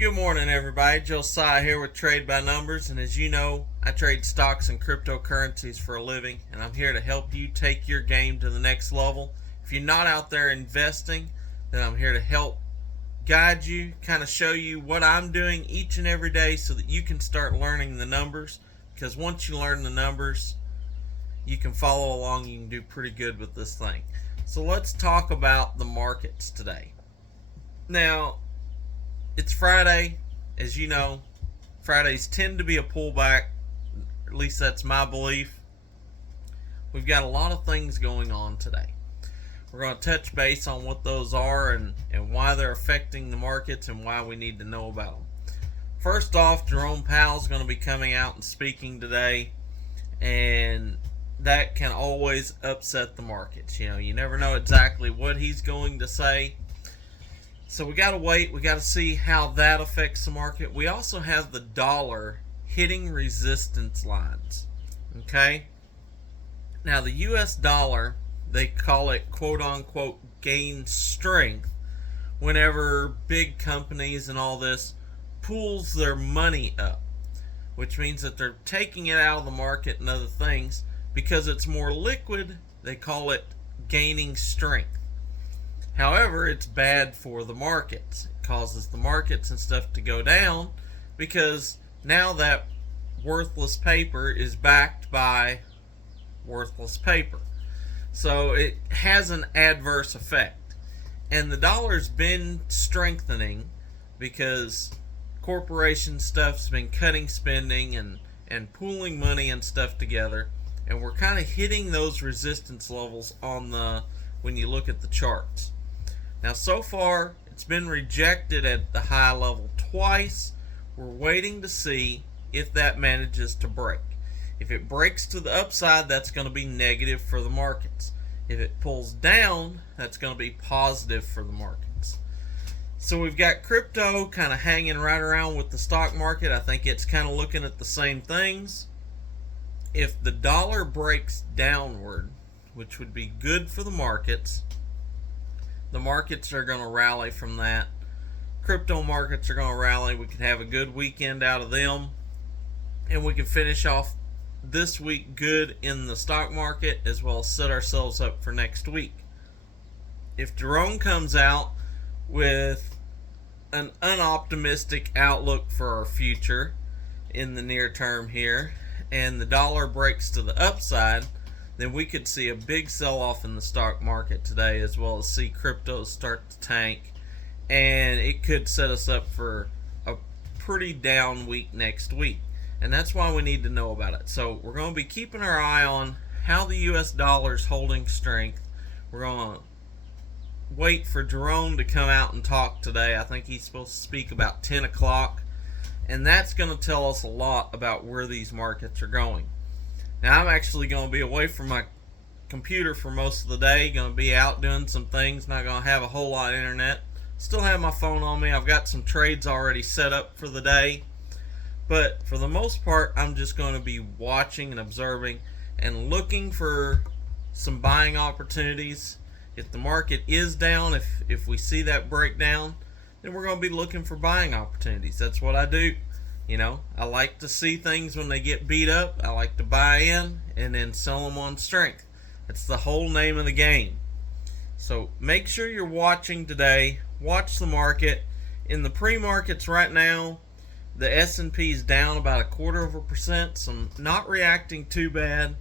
Good morning, everybody. Josiah here with Trade by Numbers, and as you know, I trade stocks and cryptocurrencies for a living, and I'm here to help you take your game to the next level. If you're not out there investing, then I'm here to help guide you, kind of show you what I'm doing each and every day so that you can start learning the numbers, because once you learn the numbers, you can follow along. You can do pretty good with this thing. So let's talk about the markets today. Now, it's Friday. As you know, Fridays tend to be a pullback. At least that's my belief. We've got a lot of things going on today. We're going to touch base on what those are and why they're affecting the markets and why we need to know about them. First off, Jerome Powell is going to be coming out and speaking today, and that can always upset the markets. You never know exactly what he's going to say. So we got to wait. We got to see how that affects the market. We also have the dollar hitting resistance lines. Okay? Now the US dollar, they call it quote unquote gain strength whenever big companies and all this pulls their money up, which means that they're taking it out of the market and other things because it's more liquid. They call it gaining strength. However, it's bad for the markets. It causes the markets and stuff to go down because now that worthless paper is backed by worthless paper. So it has an adverse effect. And the dollar's been strengthening because corporation stuff's been cutting spending and pooling money and stuff together. And we're kind of hitting those resistance levels when you look at the charts. Now, so far, it's been rejected at the high level twice. We're waiting to see if that manages to break. If it breaks to the upside, that's going to be negative for the markets. If it pulls down, that's going to be positive for the markets. So we've got crypto kind of hanging right around with the stock market. I think it's kind of looking at the same things. If the dollar breaks downward, which would be good for the markets are going to rally from that. Crypto markets are going to rally. We can have a good weekend out of them. And we can finish off this week good in the stock market as well as set ourselves up for next week. If Jerome comes out with an unoptimistic outlook for our future in the near term here, and the dollar breaks to the upside, then we could see a big sell-off in the stock market today, as well as see cryptos start to tank, and it could set us up for a pretty down week next week. And that's why we need to know about it. So we're going to be keeping our eye on how the US dollar is holding strength. We're going to wait for Jerome to come out and talk today. I think he's supposed to speak about 10 o'clock, and that's going to tell us a lot about where these markets are going. Now, I'm actually going to be away from my computer for most of the day. Going to be out doing some things. Not going to have a whole lot of internet. Still have my phone on me. I've got some trades already set up for the day. But for the most part, I'm just going to be watching and observing and looking for some buying opportunities. If the market is down, if we see that breakdown, then we're going to be looking for buying opportunities. That's what I do. I like to see things when they get beat up. I like to buy in and then sell them on strength. That's the whole name of the game. So make sure you're watching today. Watch the market. In the pre-markets right now, the S&P is down about 0.25%, so I'm not reacting too bad.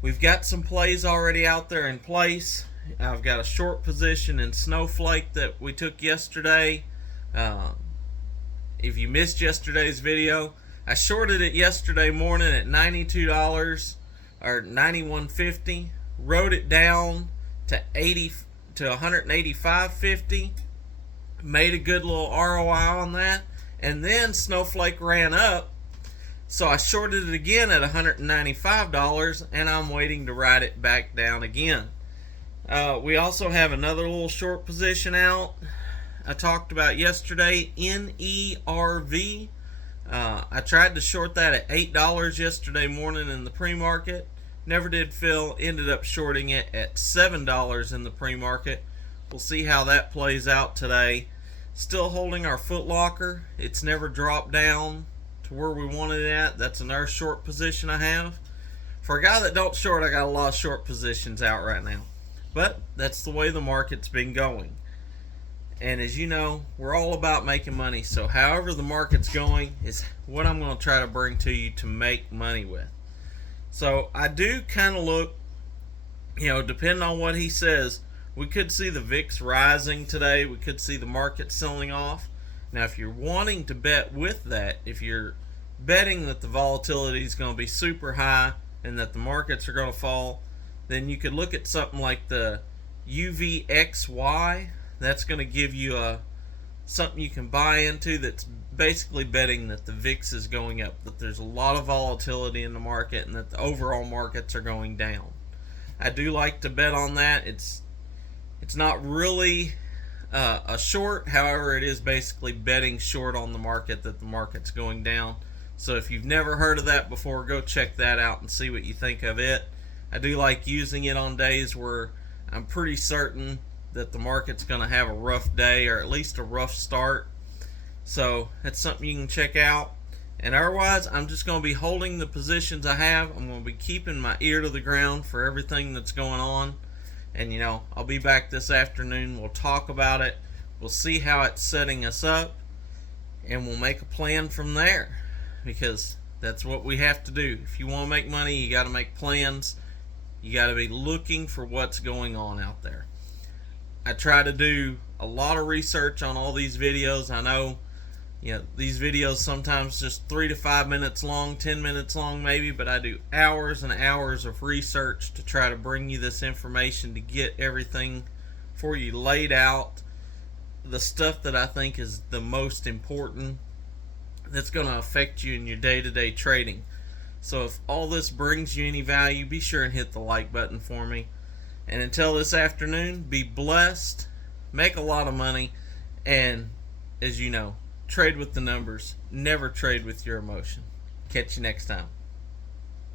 We've got some plays already out there in place. I've got a short position in Snowflake that we took yesterday. If you missed yesterday's video, I shorted it yesterday morning at $92 or $91.50. Wrote it down to 185.50. Made a good little ROI on that, and then Snowflake ran up, so I shorted it again at $195, and I'm waiting to ride it back down again. We also have another little short position out. I talked about yesterday, NERV. I tried to short that at $8 yesterday morning in the pre-market. Never did fill. Ended up shorting it at $7 in the pre-market. We'll see how that plays out today. Still holding our foot locker. It's never dropped down to where we wanted it at. That's another short position I have. For a guy that don't short, I got a lot of short positions out right now. But that's the way the market's been going. And as you know, we're all about making money. So however the market's going is what I'm going to try to bring to you to make money with. So I do kind of look, depending on what he says, we could see the VIX rising today. We could see the market selling off. Now, if you're wanting to bet with that, if you're betting that the volatility is going to be super high and that the markets are going to fall, then you could look at something like the UVXY. That's going to give you something you can buy into that's basically betting that the VIX is going up, that there's a lot of volatility in the market, and that the overall markets are going down. I do like to bet on that. It's not really a short, however, it is basically betting short on the market that the market's going down. So if you've never heard of that before, go check that out and see what you think of it. I do like using it on days where I'm pretty certain that the market's going to have a rough day, or at least a rough start. So that's something you can check out. And otherwise, I'm just going to be holding the positions I have. I'm going to be keeping my ear to the ground for everything that's going on. And I'll be back this afternoon. We'll talk about it. We'll see how it's setting us up, and we'll make a plan from there, because that's what we have to do. If you want to make money, you got to make plans. You got to be looking for what's going on out there. I try to do a lot of research on all these videos. I know, these videos sometimes just 3 to 5 minutes long, 10 minutes long maybe, but I do hours and hours of research to try to bring you this information, to get everything for you laid out, the stuff that I think is the most important, that's going to affect you in your day-to-day trading. So if all this brings you any value, be sure and hit the like button for me. And until this afternoon, be blessed, make a lot of money, and as you know, trade with the numbers. Never trade with your emotion. Catch you next time.